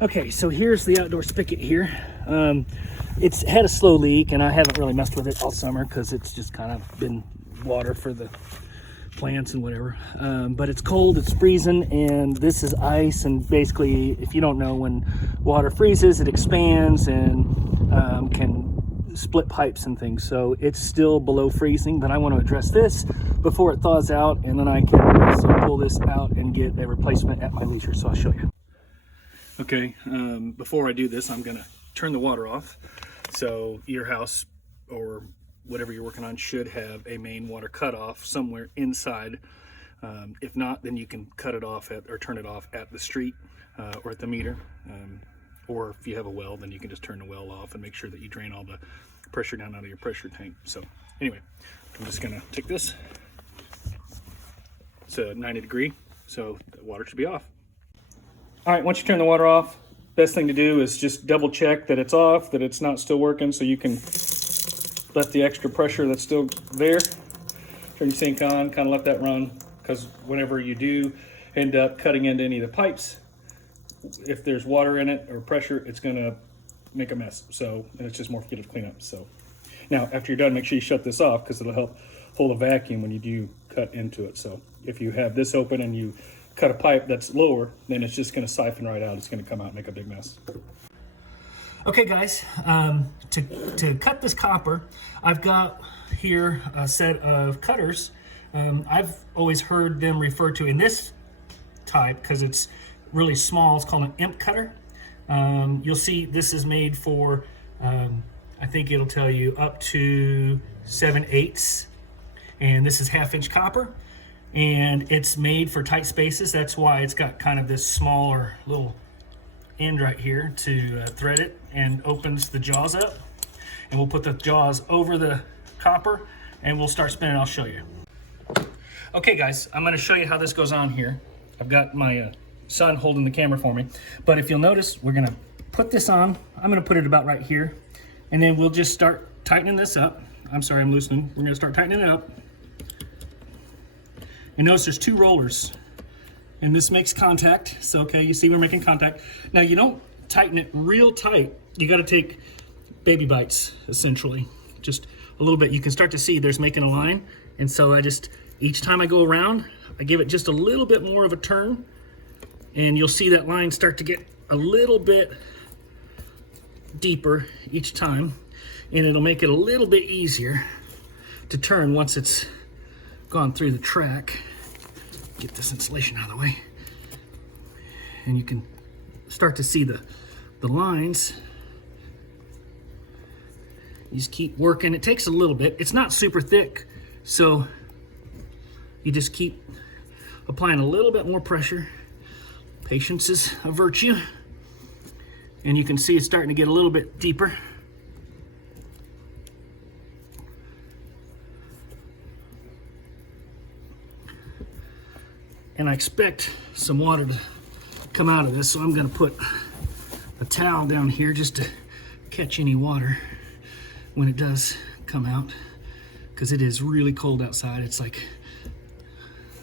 Okay, so here's the outdoor spigot here. It's had a slow leak, and I haven't really messed with it all summer because it's just kind of been water for the plants and whatever. But it's cold, it's freezing, and this is ice. And basically, if you don't know, when water freezes, it expands and can split pipes and things. So it's still below freezing, but I want to address this before it thaws out, and then I can also pull this out and get a replacement at my leisure. So I'll show you. Okay, before I do this, I'm gonna turn the water off. So your house or whatever you're working on should have a main water cutoff somewhere inside. If not, then you can cut it off at, or turn it off at the street or at the meter. Or if you have a well, then you can just turn the well off and make sure that you drain all the pressure down out of your pressure tank. So anyway, I'm just gonna take this. It's a 90 degree, so the water should be off. All right, once you turn the water off, best thing to do is just double check that it's off, that it's not still working, so you can let the extra pressure that's still there. Turn your sink on, kind of let that run, because whenever you do end up cutting into any of the pipes, if there's water in it or pressure, it's gonna make a mess. So, and it's just more for you to clean up. So now, after you're done, make sure you shut this off because it'll help hold a vacuum when you do cut into it. So if you have this open and you cut a pipe that's lower, then it's just gonna siphon right out. It's gonna come out and make a big mess. Okay guys, to cut this copper, I've got here a set of cutters. I've always heard them referred to in this type because it's really small. It's called an imp cutter. You'll see this is made for, I think it'll tell you up to 7/8, and this is 1/2 inch copper. And it's made for tight spaces. That's why it's got kind of this smaller little end right here to thread it, and opens the jaws up. And we'll put the jaws over the copper and we'll start spinning. I'll show you. Okay guys, I'm gonna show you how this goes on here. I've got my son holding the camera for me. But if you'll notice, we're gonna put this on. I'm gonna put it about right here. And then we'll just start tightening this up. I'm sorry, I'm loosening. We're gonna start tightening it up. And notice there's 2 rollers, and this makes contact. So, okay, you see we're making contact. Now you don't tighten it real tight. You gotta take baby bites, essentially. Just a little bit. You can start to see there's making a line. And so I just, each time I go around, I give it just a little bit more of a turn, and you'll see that line start to get a little bit deeper each time, and it'll make it a little bit easier to turn once it's gone through the track. Get this insulation out of the way, and you can start to see the lines. You just keep working. It takes a little bit. It's not super thick, so you just keep applying a little bit more pressure. Patience is a virtue, and you can see it's starting to get a little bit deeper. And I expect some water to come out of this, so I'm gonna put a towel down here just to catch any water when it does come out, because it is really cold outside. It's like,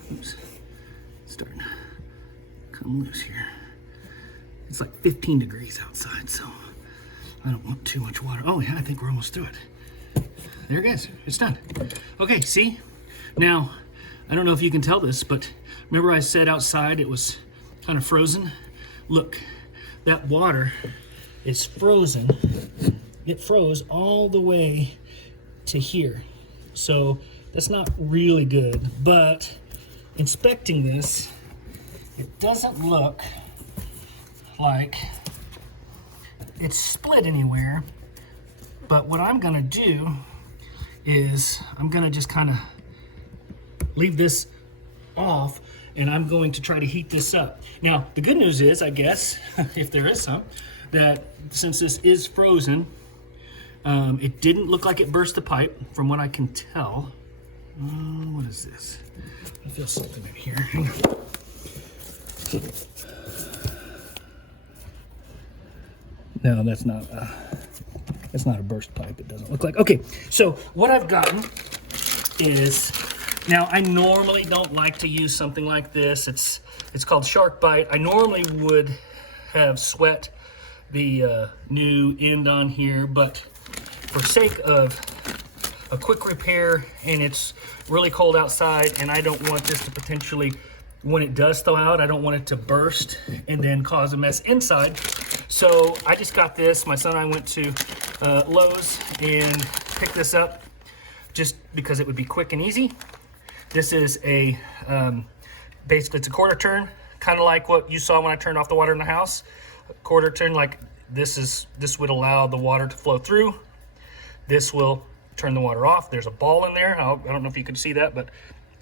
oops, it's starting to come loose here. It's like 15 degrees outside, so I don't want too much water. Oh yeah, I think we're almost through it. There it is, it's done. Okay, see? Now, I don't know if you can tell this, but remember I said outside it was kind of frozen? Look, that water is frozen. It froze all the way to here. So that's not really good, but inspecting this, it doesn't look like it's split anywhere. But what I'm gonna do is I'm gonna just kind of leave this off, and I'm going to try to heat this up. Now, the good news is, I guess, if there is some, that since this is frozen, it didn't look like it burst the pipe, from what I can tell. What is this? I feel something in here. Hang on. No, that's not a burst pipe. It doesn't look like. Okay, so what I've gotten is, now I normally don't like to use something like this. It's called SharkBite. I normally would have sweat the new end on here, but for sake of a quick repair, and it's really cold outside, and I don't want this to potentially, when it does thaw out, I don't want it to burst and then cause a mess inside. So I just got this. My son and I went to Lowe's and picked this up just because it would be quick and easy. This is a, basically it's a quarter turn, kind of like what you saw when I turned off the water in the house. A quarter turn, like this would allow the water to flow through. This will turn the water off. There's a ball in there. I don't know if you can see that, but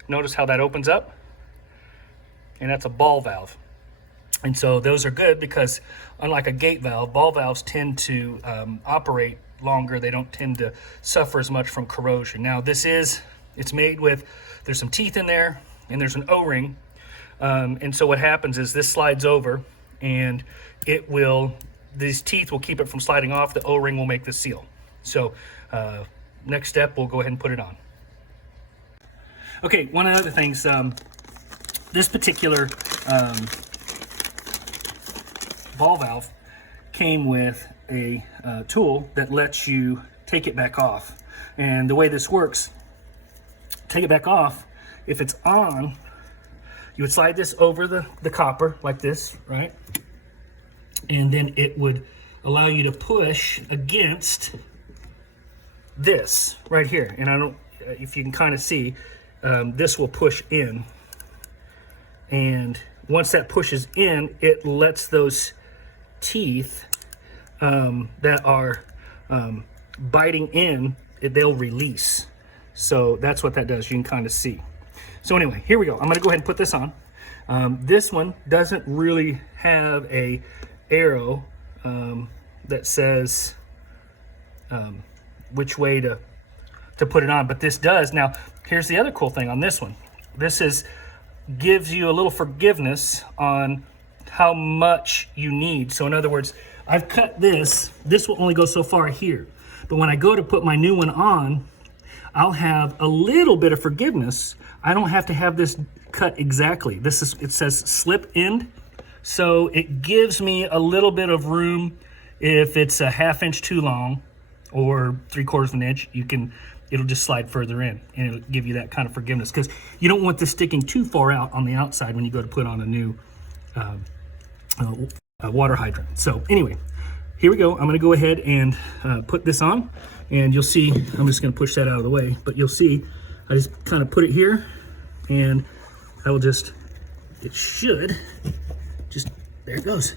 notice how that opens up. And that's a ball valve. And so those are good because unlike a gate valve, ball valves tend to operate longer. They don't tend to suffer as much from corrosion. Now it's made with, there's some teeth in there and there's an O-ring. And so what happens is this slides over and these teeth will keep it from sliding off. The O-ring will make the seal. So next step, we'll go ahead and put it on. Okay, one of the other things, this particular ball valve came with a tool that lets you take it back off. And the way this works, take it back off, if it's on, you would slide this over the copper like this, right? And then it would allow you to push against this right here. And I don't, if you can kind of see, this will push in. And once that pushes in, it lets those teeth that are biting in, they'll release. So that's what that does. You can kind of see. So anyway, here we go. I'm going to go ahead and put this on. This one doesn't really have a arrow that says which way to put it on, but this does. Now, here's the other cool thing on this one. This gives you a little forgiveness on how much you need. So in other words, I've cut this will only go so far here. But when I go to put my new one on, I'll have a little bit of forgiveness. I don't have to have this cut exactly. It says slip end. So it gives me a little bit of room. If it's a 1/2 inch too long or 3/4 of an inch, it'll just slide further in and it'll give you that kind of forgiveness, because you don't want this sticking too far out on the outside when you go to put on a new water hydrant. So anyway, here we go. I'm going to go ahead and put this on, and you'll see, I'm just going to push that out of the way, but you'll see I just kind of put it here, and I will just, there it goes.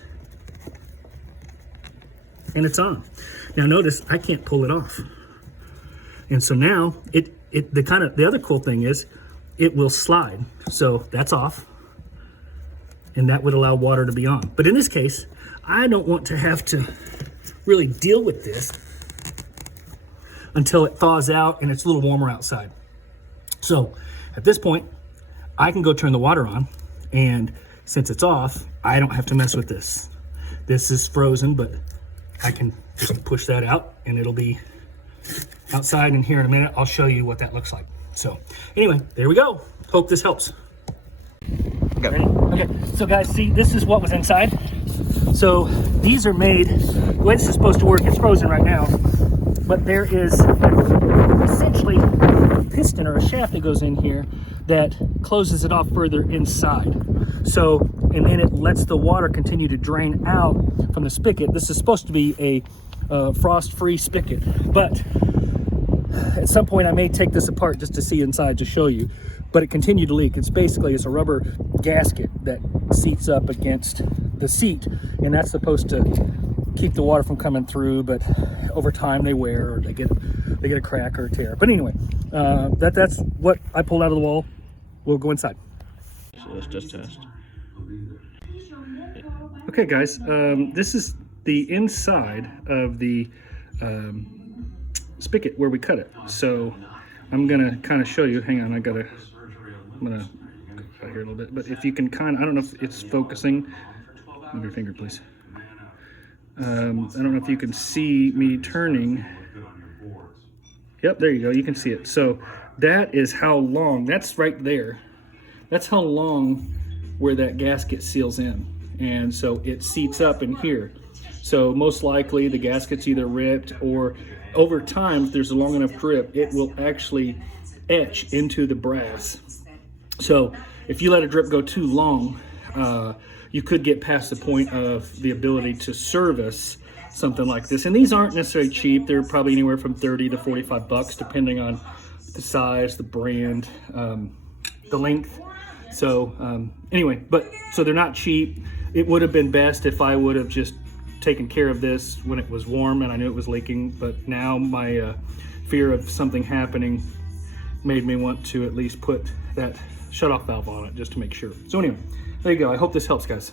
And it's on. Now notice I can't pull it off. And so now the other cool thing is it will slide. So that's off, and that would allow water to be on. But in this case, I don't want to have to really deal with this until it thaws out and it's a little warmer outside. So at this point, I can go turn the water on, and since it's off, I don't have to mess with this. This is frozen, but I can just push that out and it'll be outside. And here in a minute, I'll show you what that looks like. So anyway, there we go. Hope this helps. Okay, so guys, see, this is what was inside. So these are made, the way this is supposed to work, it's frozen right now, but there is essentially a piston or a shaft that goes in here that closes it off further inside. So, and then it lets the water continue to drain out from the spigot. This is supposed to be a frost-free spigot, but at some point I may take this apart just to see inside to show you, but it continued to leak. It's a rubber gasket that seats up against the seat, and that's supposed to keep the water from coming through, but over time they wear, or they get a crack or a tear. But anyway, that's what I pulled out of the wall. We'll go inside. So let's just test. Okay guys, this is the inside of the spigot where we cut it. So I'm gonna kind of show you. Hang on, I'm gonna go out here a little bit. But if you can I don't know if it's focusing. Move your finger, please. I don't know if you can see me turning. Yep, there you go. You can see it. So that is how long. That's right there. That's how long where that gasket seals in. and so it seats up in here. So most likely the gasket's either ripped, or over time, if there's a long enough drip, it will actually etch into the brass. So if you let a drip go too long, you could get past the point of the ability to service something like this. And these aren't necessarily cheap. They're probably anywhere from 30 to 45 bucks, depending on the size, the brand, the length. So anyway, so they're not cheap. It would have been best if I would have just taken care of this when it was warm and I knew it was leaking, but now my fear of something happening made me want to at least put that shutoff valve on it just to make sure. So anyway, there you go. I hope this helps, guys.